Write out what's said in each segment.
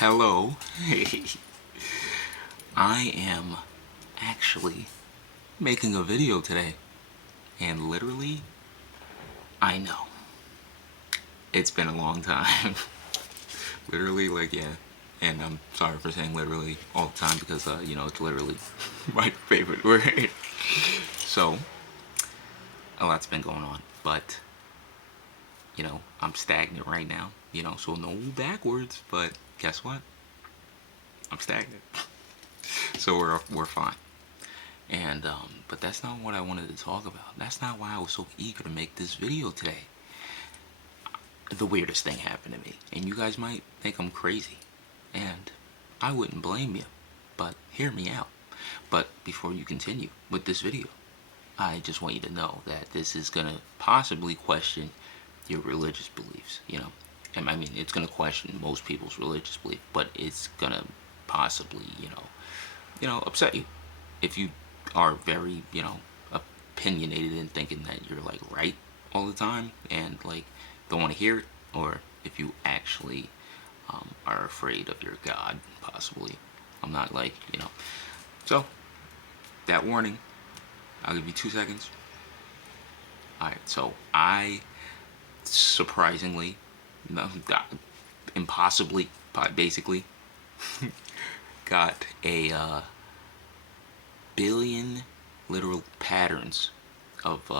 Hello. I am actually making a video today. And literally, I know. It's been a long time. Literally, like, yeah. And I'm sorry for saying literally all the time because, it's literally my favorite word. So, a lot's been going on. But, I'm stagnant right now. So no backwards. But guess what? I'm stagnant. So we're fine. And but that's not what I wanted to talk about. That's not why I was so eager to make this video today. The weirdest thing happened to me, and you guys might think I'm crazy, and I wouldn't blame you, but hear me out. But before you continue with this video, I just want you to know that this is gonna possibly question your religious beliefs. And I mean, it's gonna question most people's religious belief, but it's gonna possibly, upset you if you are very, opinionated in thinking that you're like right all the time and like don't want to hear it, or if you actually are afraid of your God, possibly. I'm not like, So, that warning, I'll give you 2 seconds. Alright, so I surprisingly, no, impossibly, basically, got a billion literal patterns of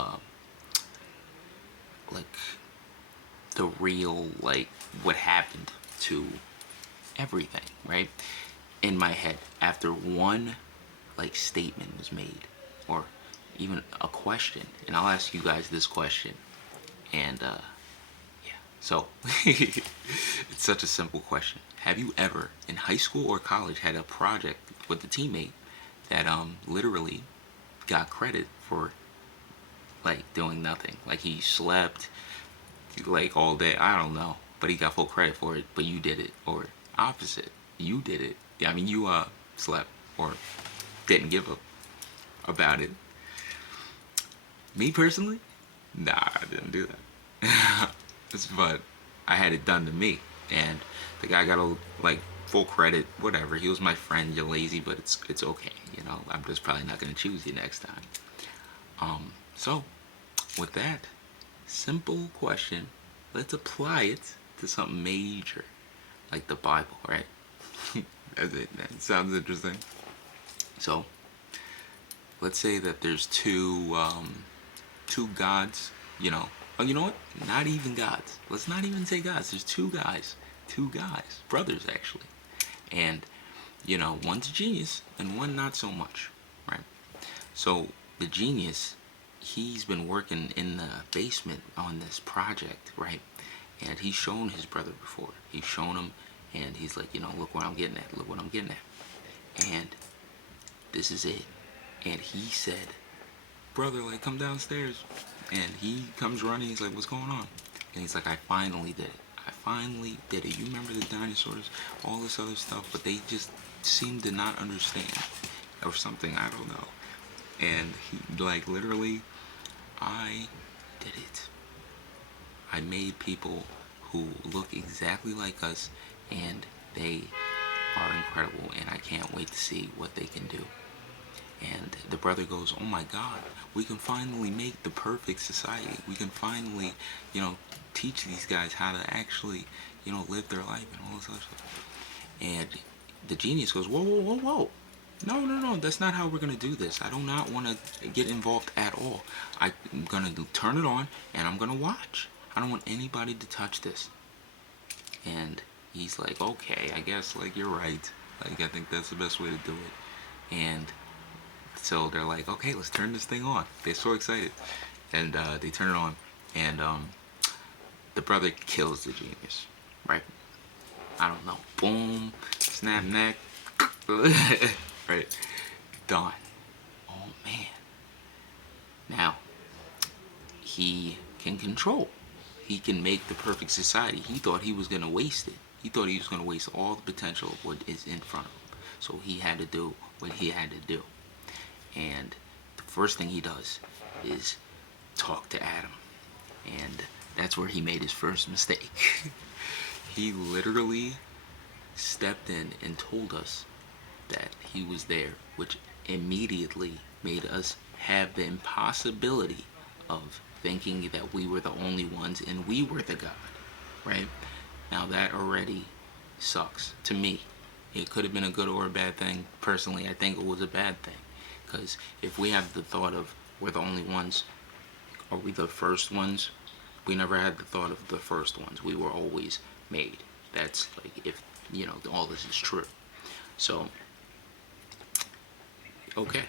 like the real, like, what happened to everything, right, in my head after one like statement was made, or even a question. And I'll ask you guys this question. And yeah, so it's such a simple question. Have you ever in high school or college had a project with a teammate that literally got credit for like doing nothing? Like he slept like all day, I don't know, but he got full credit for it, but you did it. Or opposite, you did it. I mean, you slept or didn't give up about it. Me personally, nah, I didn't do that. But I had it done to me, and the guy got like full credit. Whatever, he was my friend. You're lazy, but it's okay. I'm just probably not gonna choose you next time. So with that simple question, let's apply it to something major, like the Bible, right? That's it. That sounds interesting. So let's say that there's two gods. Oh, you know what? Not even gods. Let's not even say gods. There's two guys, brothers actually, and one's a genius and one not so much, right? So the genius, he's been working in the basement on this project, right? And he's shown his brother before. He's shown him, and he's like, look what I'm getting at. Look what I'm getting at. And this is it. And he said, brother, like, come downstairs. And he comes running. He's like, what's going on? And he's like, I finally did it. I finally did it. You remember the dinosaurs, all this other stuff, but they just seem to not understand or something. I don't know. And he, like, literally, I did it. I made people who look exactly like us, and they are incredible, and I can't wait to see what they can do. And the brother goes, oh my God, we can finally make the perfect society. We can finally, teach these guys how to actually, live their life and all this other stuff. And the genius goes, whoa, whoa, whoa, whoa. No, no, no, that's not how we're going to do this. I do not want to get involved at all. I'm going to turn it on, and I'm going to watch. I don't want anybody to touch this. And he's like, okay, I guess, like, you're right. Like, I think that's the best way to do it. And so they're like, okay, let's turn this thing on. They're so excited. And they turn it on. And the brother kills the genius, right? I don't know. Boom, snap neck. Right? Done. Oh, man. Now, he can control. He can make the perfect society. He thought he was going to waste it. He thought he was going to waste all the potential of what is in front of him. So he had to do what he had to do. And the first thing he does is talk to Adam. And that's where he made his first mistake. He literally stepped in and told us that he was there, which immediately made us have the impossibility of thinking that we were the only ones and we were the God, right? Now that already sucks to me. It could have been a good or a bad thing. Personally, I think it was a bad thing. Because if we have the thought of we're the only ones, are we the first ones? We never had the thought of the first ones. We were always made. That's like if, all this is true. So, okay.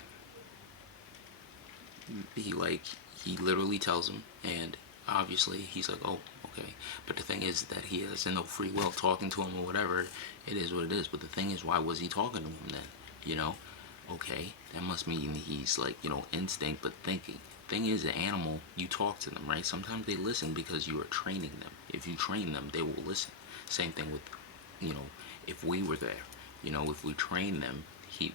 He like, he literally tells him, and obviously he's like, oh, okay. But the thing is that he has no free will talking to him or whatever. It is what it is. But the thing is, why was he talking to him then? Okay, that must mean he's like, instinct, but thinking. Thing is, the animal, you talk to them, right? Sometimes they listen because you are training them. If you train them, they will listen. Same thing with, if we were there, if we train them,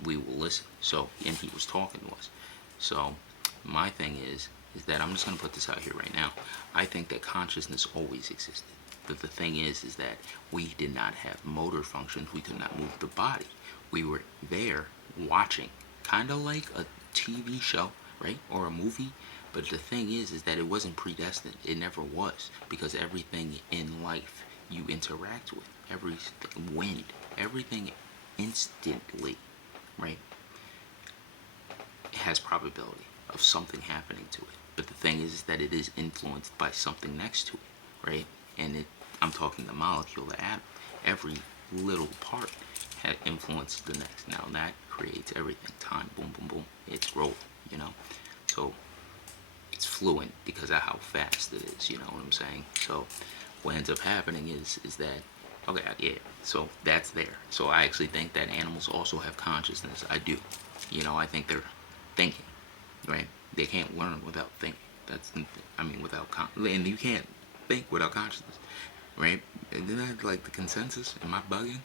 we will listen. So, and he was talking to us. So, my thing is that I'm just gonna put this out here right now. I think that consciousness always existed. But the thing is that we did not have motor functions. We could not move the body. We were there watching, kind of like a TV show, right, or a movie. But the thing is that it wasn't predestined. It never was, because everything in life you interact with, every wind, everything instantly, right, it has probability of something happening to it. But the thing is that it is influenced by something next to it, right? And I'm talking the molecule, the atom. Every little part had influenced the next. Now that creates everything. Time, boom, boom, boom. It's rolling, So it's fluent because of how fast it is. You know what I'm saying? So what ends up happening is that, okay, yeah. So that's there. So I actually think that animals also have consciousness. I do. I think they're thinking, right? They can't learn without thinking. And you can't think without consciousness, right? Isn't that like the consensus? Am I bugging?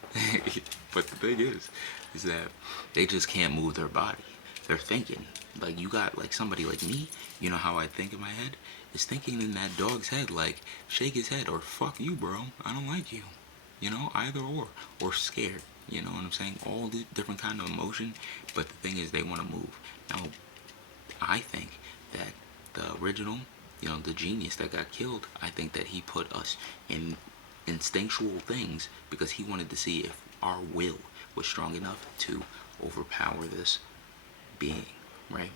But the thing is that they just can't move their body. They're thinking. Like, you got like somebody like me, how I think in my head, is thinking in that dog's head, like, shake his head, or fuck you, bro, I don't like you. Either or scared. You know what I'm saying? All the different kind of emotion, but the thing is they want to move. Now, I think that the original, the genius that got killed, I think that he put us in instinctual things because he wanted to see if our will was strong enough to overpower this being, right?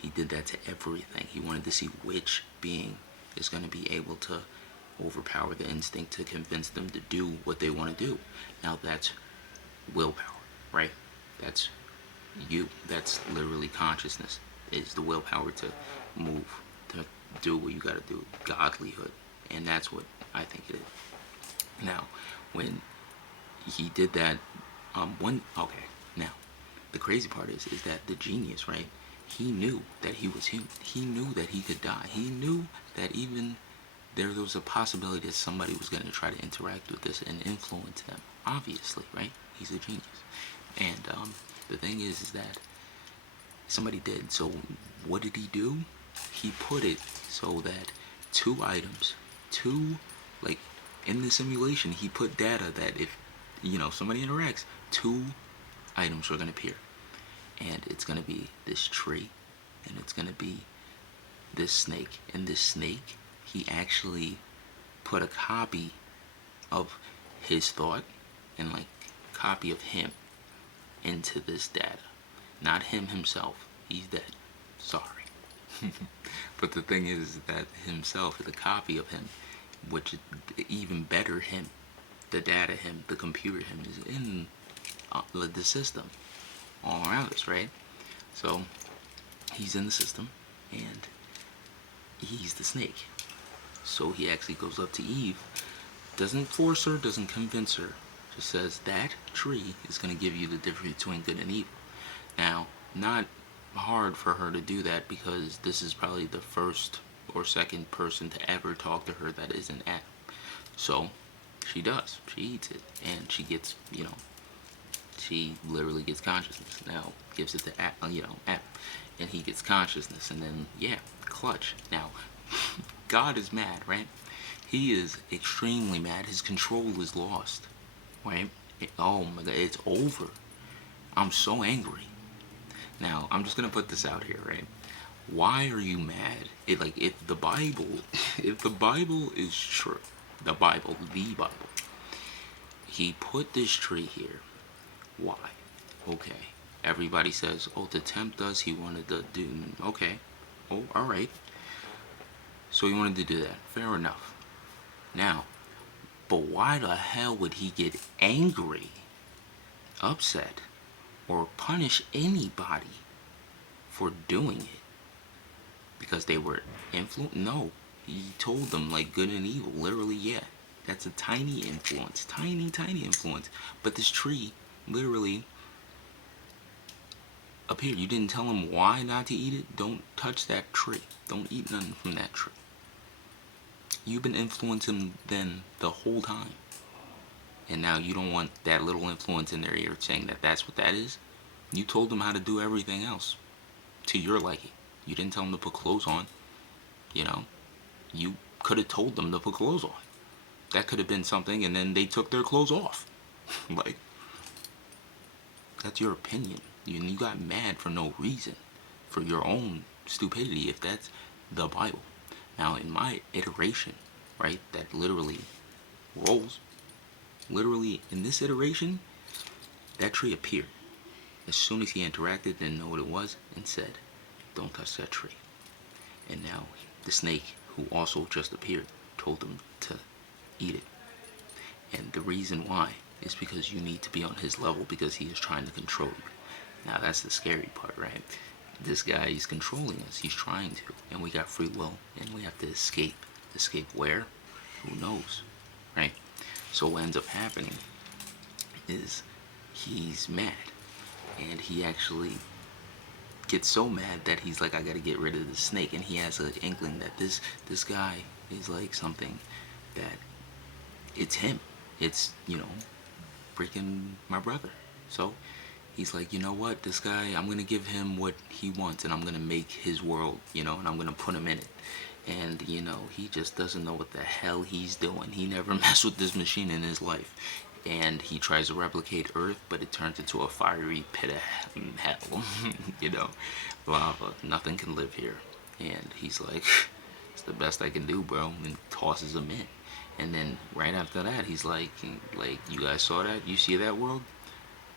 He did that to everything. He wanted to see which being is going to be able to overpower the instinct to convince them to do what they want to do. Now that's willpower, right? That's you. That's literally consciousness. Is the willpower to move, to do what you gotta do, godlyhood. And that's what I think it is. Now, when he did that, now, the crazy part is that the genius, right? He knew that he was human. He knew that he could die. He knew that even there was a possibility that somebody was going to try to interact with this and influence him. Obviously, right? He's a genius. And the thing is that somebody did. So what did he do? He put it so that like, in the simulation, he put data that if, somebody interacts, two items are going to appear. And it's going to be this tree, and it's going to be this snake. And this snake, he actually put a copy of his thought and like copy of him into this data. Not him himself. He's dead. Sorry. But the thing is that himself is a copy of him, which is even better him. The data him, the computer him is in the system all around us, right? So he's in the system and he's the snake. So he actually goes up to Eve, doesn't force her, doesn't convince her, just says that tree is going to give you the difference between good and evil. Now, not hard for her to do that because this is probably the first or second person to ever talk to her that isn't Adam. So she does. She eats it and she gets, she literally gets consciousness. Now gives it to Adam, and he gets consciousness, and then clutch. Now God is mad, right? He is extremely mad. His control is lost, right? Oh my god, it's over. I'm so angry. Now, I'm just gonna put this out here, right? Why are you mad? If the Bible, if the Bible is true, the Bible, he put this tree here. Why? Okay. Everybody says, oh, to tempt us, he wanted to do. Okay. Oh, all right. So he wanted to do that. Fair enough. Now, but why the hell would he get angry, upset, or punish anybody for doing it? Because they were influenced? No. He told them, like, good and evil. Literally, yeah. That's a tiny influence. Tiny, tiny influence. But this tree literally appeared. You didn't tell him why not to eat it? Don't touch that tree. Don't eat nothing from that tree. You've been influencing them the whole time. And now you don't want that little influence in their ear saying that that's what that is. You told them how to do everything else to your liking. You didn't tell them to put clothes on. You know, you could have told them to put clothes on. That could have been something, and then they took their clothes off. Like, that's your opinion. You got mad for no reason, for your own stupidity, if that's the Bible. Now, in my iteration, right, that literally rolls, literally in this iteration, that tree appeared. As soon as he interacted, didn't know what it was, and said, don't touch that tree. And now the snake, who also just appeared, told him to eat it. And the reason why is because you need to be on his level, because he is trying to control you. Now that's the scary part, right? This guy is controlling us. He's trying to. And we got free will, and we have to escape. Escape where? Who knows, right? So what ends up happening is he's mad. And he actually gets so mad that he's like, I gotta get rid of the snake. And he has an inkling that this guy is like something that it's him. It's, freaking my brother. So he's like, you know what, this guy, I'm gonna give him what he wants, and I'm gonna make his world, and I'm gonna put him in it. And he just doesn't know what the hell he's doing. He never messed with this machine in his life. And he tries to replicate Earth, but it turns into a fiery pit of hell. Lava. Nothing can live here. And he's like, it's the best I can do, bro. And tosses him in. And then right after that, he's like, you guys saw that? You see that world?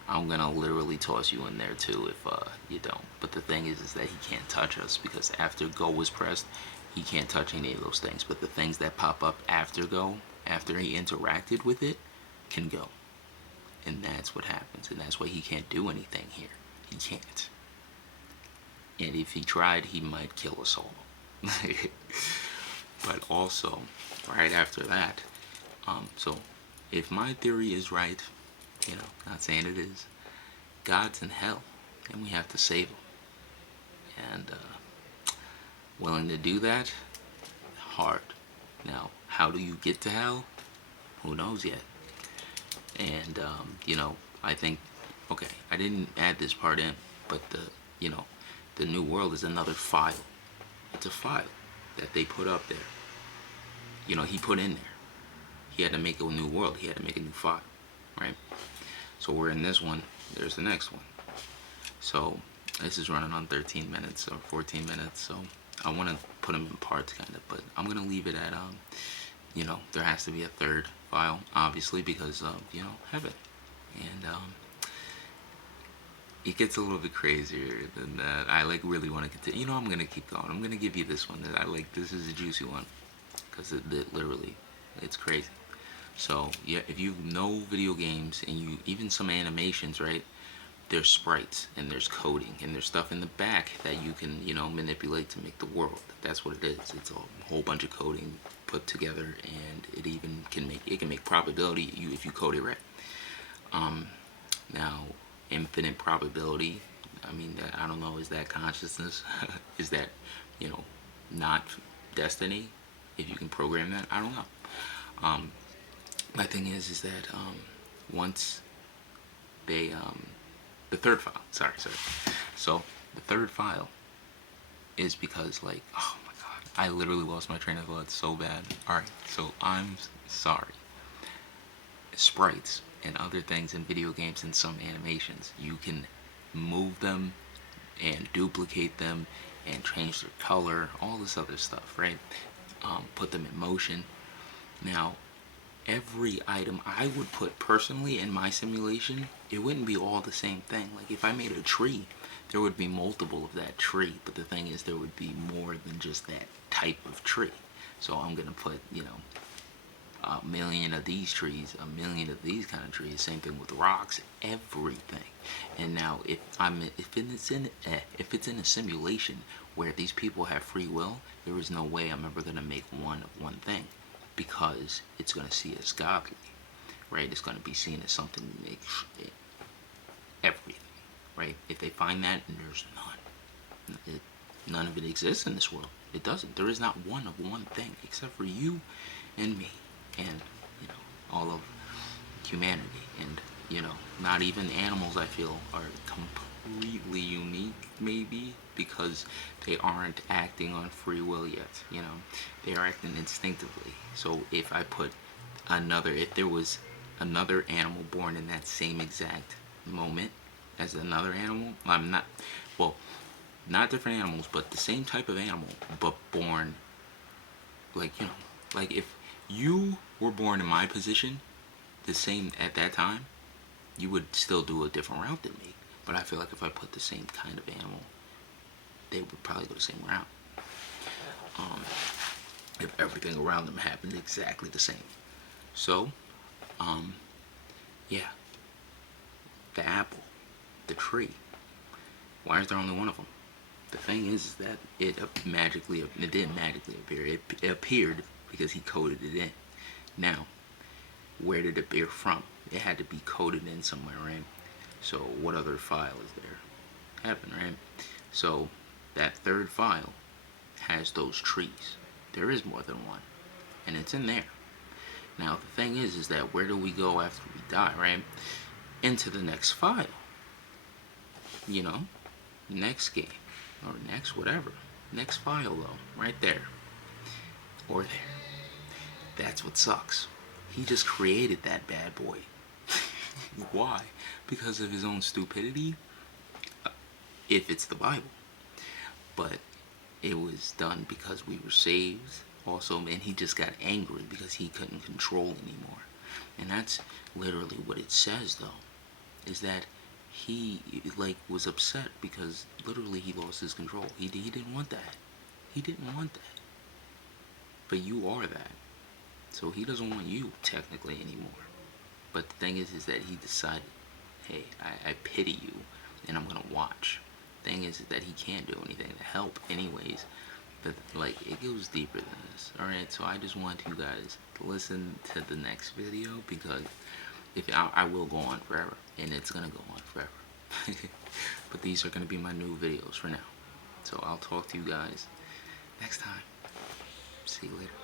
I'm gonna literally toss you in there too if you don't. But the thing is that he can't touch us, because after go was pressed, he can't touch any of those things. But the things that pop up after go, after he interacted with it, can go. And that's what happens. And that's why he can't do anything here. He can't. And if he tried, he might kill us all. But also, right after that, so if my theory is right, not saying it is, God's in hell, and we have to save him. And willing to do that? Hard. Now, how do you get to hell? Who knows yet? And I think, okay, I didn't add this part in, but the new world is another file. It's a file that they put up there. He put in there. He had to make a new world. He had to make a new file, right? So we're in this one. There's the next one. So this is running on 13 minutes or 14 minutes. So I want to put them in parts, kind of, but I'm gonna leave it at there has to be a third file, obviously, because of heaven. And it gets a little bit crazier than that. I really want to continue. I'm gonna keep going. I'm gonna give you this one that I like. This is a juicy one, because it literally, it's crazy. So yeah, if you know video games and you even some animations, right? There's sprites and there's coding and there's stuff in the back that you can manipulate to make the world. That's what it is. It's a whole bunch of coding put together, and it even can make probability if you code it right. Now infinite probability. I mean, I don't know. Is that consciousness? Is that not destiny? If you can program that, I don't know. My thing is that once they the third file. Sorry. So the third file is because oh my god, I literally lost my train of thought so bad. All right, so I'm sorry. Sprites and other things in video games and some animations. You can move them and duplicate them and change their color, all this other stuff, right? Put them in motion. Now, every item I would put personally in my simulation, it wouldn't be all the same thing. Like if I made a tree, there would be multiple of that tree, but the thing is there would be more than just that type of tree. So I'm gonna put, a million of these trees, a million of these kind of trees. Same thing with rocks, everything. And now, if it's in a simulation where these people have free will, there is no way I'm ever gonna make one of one thing, because it's gonna see as godly, right? It's gonna be seen as something that makes everything, right? If they find that, and there's none of it exists in this world. It doesn't. There is not one of one thing except for you and me and all of humanity. And not even animals, I feel, are completely unique, maybe because they aren't acting on free will yet. They are acting instinctively. So if there was another animal born in that same exact moment as another animal, not different animals, but the same type of animal, but born, like, like if you were born in my position, the same at that time, you would still do a different route than me. But I feel like if I put the same kind of animal, they would probably go the same route. If everything around them happened exactly the same. So, yeah, the apple, the tree. Why is there only one of them? The thing is that it didn't magically appear. It appeared because he coded it in. Now, where did it appear from? It had to be coded in somewhere, right? So what other file is there? Heaven, right? So that third file has those trees. There is more than one, and it's in there. Now the thing is that where do we go after we die, right? Into the next file. Next game, or next whatever. Next file though, right there. Or there. That's what sucks. He just created that bad boy. Why? Because of his own stupidity? If it's the Bible. But it was done because we were saved also, and he just got angry because he couldn't control anymore. And that's literally what it says, though, is that he was upset because literally he lost his control. He didn't want that. He didn't want that. But you are that. So he doesn't want you technically anymore. But the thing is that he decided, hey, I pity you, and I'm gonna watch. The thing is that he can't do anything to help anyways. But it goes deeper than this. Alright, so I just want you guys to listen to the next video, because if I will go on forever, and it's gonna go on forever. But these are gonna be my new videos for now. So I'll talk to you guys next time. See you later.